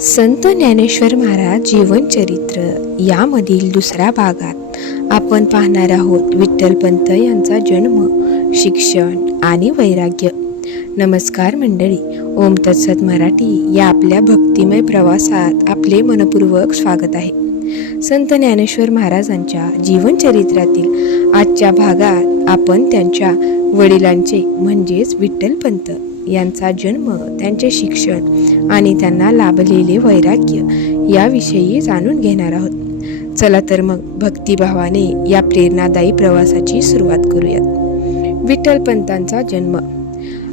संत ज्ञानेश्वर महाराज जीवनचरित्र यामधील दुसऱ्या भागात आपण पाहणार आहोत विठ्ठलपंत यांचा जन्म, शिक्षण आणि वैराग्य. नमस्कार मंडळी, ओम तत्सत मराठी या आपल्या भक्तिमय प्रवासात आपले मनपूर्वक स्वागत आहे. संत ज्ञानेश्वर महाराजांच्या जीवनचरित्रातील आजच्या भागात आपण त्यांच्या वडिलांचे म्हणजेच विठ्ठलपंत यांचा जन्म, त्यांचे शिक्षण आणि त्यांना लाभलेले वैराग्य याविषयी जाणून घेणार आहोत. चला तर मग भक्तिभावाने या प्रेरणादायी प्रवासाची सुरुवात करूयात. विठ्ठलपंतांचा जन्म.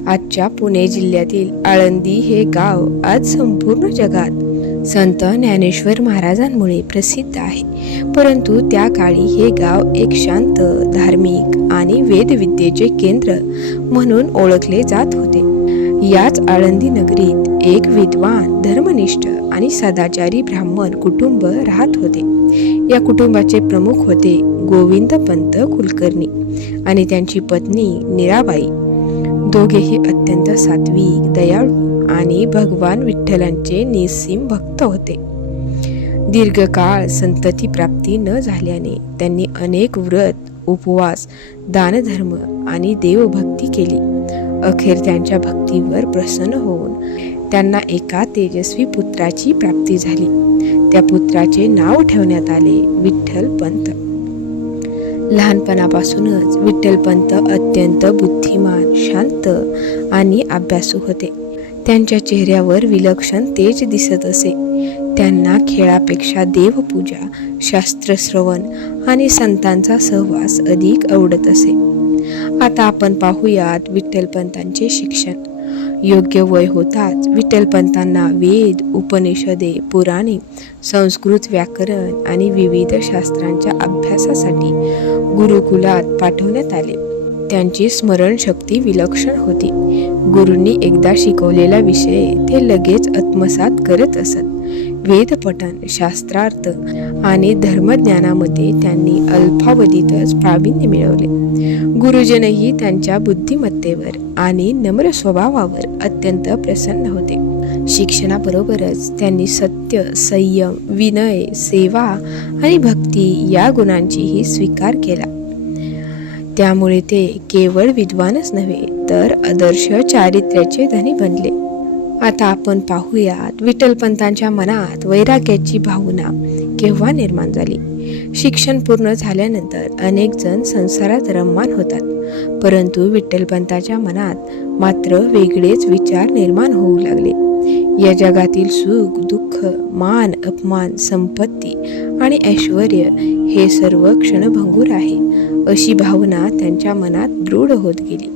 आजच्या पुणे जिल्ह्यातील आळंदी हे गाव आज संपूर्ण जगात संत ज्ञानेश्वर महाराजांमुळे प्रसिद्ध आहे. परंतु त्या काळी हे गाव एक शांत, धार्मिक आणि वेदविद्येचे केंद्र म्हणून ओळखले जात होते. याच आळंदी नगरीत एक विद्वान, धर्मनिष्ठ आणि सदाचारी ब्राह्मण कुटुंब राहत होते. या कुटुंबाचे प्रमुख होते गोविंदपंत कुलकर्णी आणि त्यांची पत्नी नीराबाई. दोघेही अत्यंत सात्विक, दयाळू आणि भगवान विठ्ठलांचे निस्सीम भक्त होते. दीर्घकाळ संतती प्राप्ती न झाल्याने त्यांनी अनेक व्रत, उपवास, दानधर्म आणि देवभक्ती केली. अखेर त्यांच्या भक्तीवर प्रसन्न होऊन त्यांना एका तेजस्वी पुत्राची प्राप्ती झाली. त्या पुत्राचे नाव ठेवण्यात आले विठ्ठलपंत. लहानपणापासूनच विठ्ठलपंत अत्यंत बुद्धिमान, शांत आणि अभ्यासू होते. त्यांच्या चेहऱ्यावर विलक्षण तेज दिसत असे. त्यांना खेळापेक्षा देवपूजा, शास्त्रश्रवण आणि संतांचा सहवास अधिक आवडत असे. आता आपण पाहूयात विठ्ठलपंतांचे शिक्षण. योग्य वय होताच विठ्ठलपंतांना वेद, उपनिषदे, पुराणे, संस्कृत व्याकरण आणि विविध शास्त्रांच्या अभ्यासासाठी गुरुकुलात पाठवण्यात आले. त्यांची स्मरणशक्ती विलक्षण होती. गुरूंनी एकदा शिकवलेला विषय ते लगेच आत्मसात करत असत. वेदपठण, शास्त्रार्थ आणि धर्मज्ञानामध्ये त्यांनी अल्पावधीतच प्रावीण्य मिळवले. गुरुजनही त्यांच्या बुद्धिमत्तेवर आणि नम्र स्वभावावर अत्यंत प्रसन्न होते. शिक्षणाबरोबरच त्यांनी सत्य, संयम, विनय, सेवा आणि भक्ती या गुणांचीही स्वीकार केला. त्यामुळे ते केवळ विद्वानच नव्हे तर आदर्श चारित्र्याचे धनी बनले. आता आपण पाहूयात विठ्ठलपंतांच्या मनात वैराग्याची भावना केव्हा निर्माण झाली. शिक्षण पूर्ण झाल्यानंतर अनेक जण संसारात रममाण होतात, परंतु विठ्ठलपंतांच्या मनात मात्र वेगळेच विचार निर्माण होऊ लागले. या जगातील सुख, दुःख, मान, अपमान, संपत्ती आणि ऐश्वर हे सर्व क्षणभंगूर आहे, अशी भावना त्यांच्या मनात दृढ होत गेली.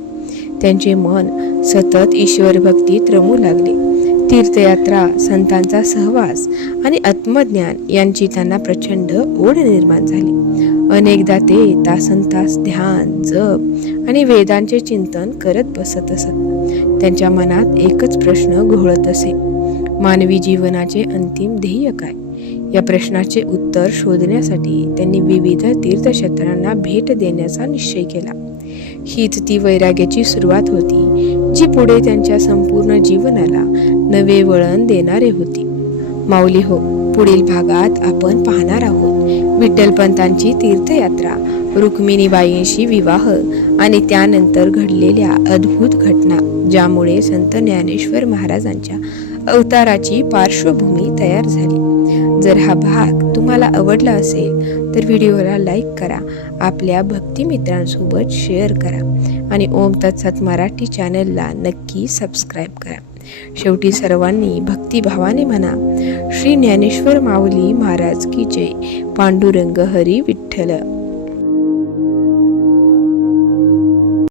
त्यांचे मन सतत ईश्वर भक्तीत रमू लागले. तीर्थयात्रा, संतांचा सहवास आणि आत्मज्ञान यांची त्यांना प्रचंड ओढ निर्माण झाली. अनेकदा ते तासनतास ध्यान, जप आणि वेदांचे चिंतन करत बसत असत. त्यांच्या मनात एकच प्रश्न घोळत असे: मानवी जीवनाचे अंतिम ध्येय काय? या प्रश्नाचे उत्तर शोधण्यासाठी त्यांनी विविध तीर्थक्षेत्रांना भेट देण्याचा निश्चय केला. हीच ती वैराग्याची सुरुवात होती, जी पुढे त्यांच्या संपूर्ण जीवनाला नवे वळण देणारे होती. माऊली हो, पुढील भागात आपण पाहणार आहोत विठ्ठलपंतांची तीर्थयात्रा, रुक्मिणीबाईंशी विवाह आणि त्यानंतर घडलेल्या अद्भुत घटना, ज्यामुळे संत ज्ञानेश्वर महाराजांच्या अवताराची पार्श्वभूमी तयार झाली. जर हा भाग तुम्हाला आवडला असेल तर व्हिडिओला लाईक करा, आपल्या भक्तिमित्रांसोबत शेअर करा आणि ओम तत्सत मराठी चॅनलला नक्की सबस्क्राईब करा. शेवटी सर्वांनी भक्तिभावाने म्हणा: श्री ज्ञानेश्वर माऊली महाराज की जय. पांडुरंग हरी विठ्ठल.